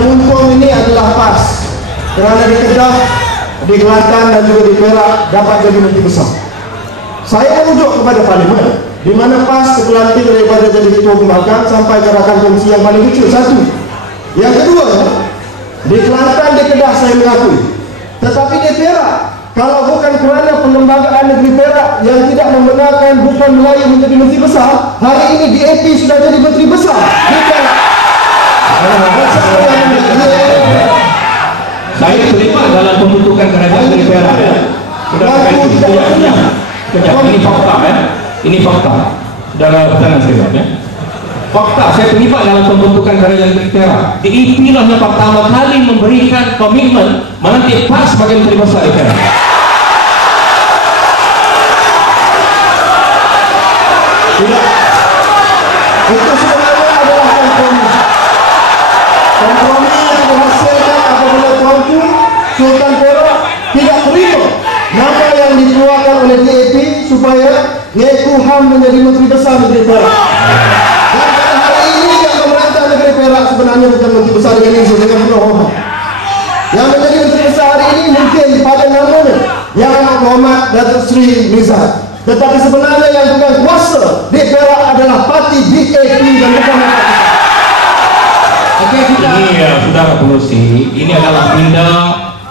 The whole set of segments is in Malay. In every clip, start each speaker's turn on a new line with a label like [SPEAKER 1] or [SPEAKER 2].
[SPEAKER 1] untung ini adalah PAS kerana di Kedah, di Kelantan dan juga di Perak dapat jadi menteri besar. Saya merujuk kepada Parlimen di mana PAS terpelantik daripada jadi ketua pembangkang sampai ke rakan komisi yang paling kecil satu. Yang kedua, di Kelantan, di Kedah saya mengakui. Tetapi di Perak, kalau bukan kerana pengembangan negeri Perak yang tidak membenarkan bukan Melayu menjadi menteri besar, hari ini DAP sudah jadi menteri besar. Perak.
[SPEAKER 2] Saya terlibat dalam pembentukan kerajaan dari Perak. Sudah
[SPEAKER 1] tidak
[SPEAKER 2] kejap, kejap. Ini fakta ya. Ini fakta. Saudara bertanya sekejap ya. Fakta, saya terlibat dalam pembentukan kerajaan dari Perak. DIP lah yang pertama kali memberikan komitmen melantik PAS sebagai menteri besar di Perak.
[SPEAKER 1] Tidak. Itu sebenarnya supaya Yeku Ham menjadi Menteri Besar Negeri Perak. Dan pada hari ini yang pemerintah Negeri Perak sebenarnya bukan Menteri Besar dengan ini dengan penuh hormat. Yang menjadi Menteri Besar hari ini mungkin pada namanya Yang Muhammad Datuk Seri Rizal. Tetapi sebenarnya yang pegang kuasa di Perak adalah parti BAP dan bukan
[SPEAKER 2] Okey, kita ini ya, saudara pengurusi, ini adalah minda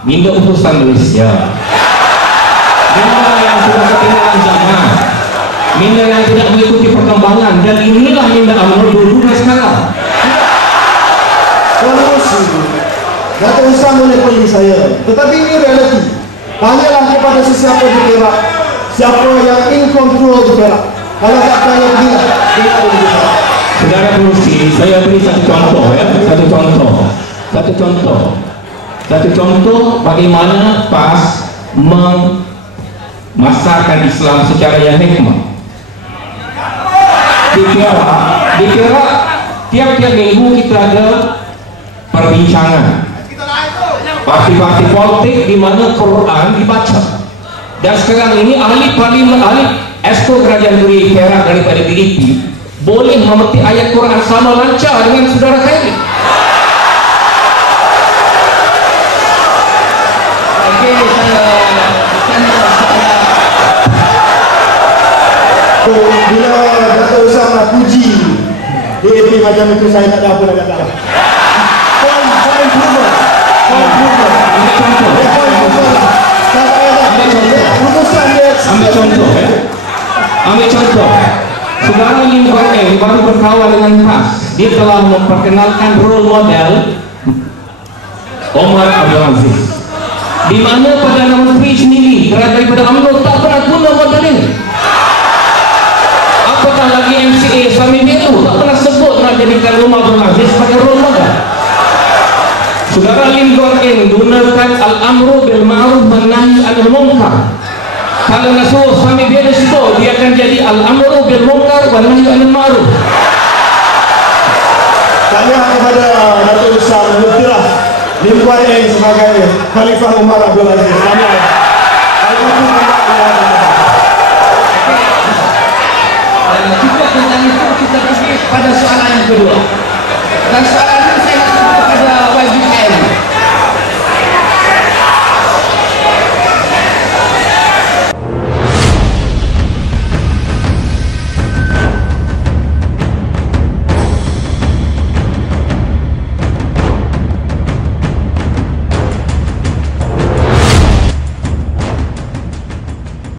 [SPEAKER 2] minda utusan Malaysia. Minda yang tidak mengikuti perkembangan dan inilah minda dulu dan sekarang.
[SPEAKER 1] Konklusi Datuk Usam menelepon saya Tetapi ini realiti Tanyalah kepada sesiapa di Perak Siapa yang in control di Perak Kalau tak tanya dia Dia ada di Perak
[SPEAKER 2] Saudara pengurusi, saya beri satu contoh ya, satu contoh. Satu contoh. Satu contoh bagaimana PAS memasarkan Islam secara yang hikmah. Di Perak, di Perak tiap-tiap minggu kita ada perbincangan. Parti-parti politik di mana Quran dibaca. Dan sekarang ini ahli parlimen ahli esko kerajaan negeri Perak daripada PDP boleh memetik ayat Quran sama lancar dengan saudara Khairi
[SPEAKER 1] bila Datuk Usam nak puji DAP macam itu saya tak ada apa nak kata. Point, point improvement Point improvement
[SPEAKER 2] ambil contoh.
[SPEAKER 1] Dia point improvement Tak payah tak Rumusan dia
[SPEAKER 2] ambil contoh ambil contoh. Saudara Lim Kuan Eng baru berkawan dengan PAS dia telah memperkenalkan role model Omar Abdul Aziz. Di mana Perdana Menteri sendiri daripada UMNO tak pernah guna model ini apatah lagi MCA Sami Belu tak pernah sebut nak jadikan rumah Abdul Aziz sebagai role model. Saudara Lim Kuan Eng gunakan Al-Amru Bil Ma'ruf wa Nahi Anil Munkar. Kalau nak suruh Sami Belu sebut dia akan jadi Al-Amru Bil Munkar wa Nahi Anil Ma'ruf.
[SPEAKER 1] Tanya kepada Datuk Usam Berkirah Lim Kuan Eng sebagai Khalifah Umar Abdul Aziz. Tanya
[SPEAKER 2] Dan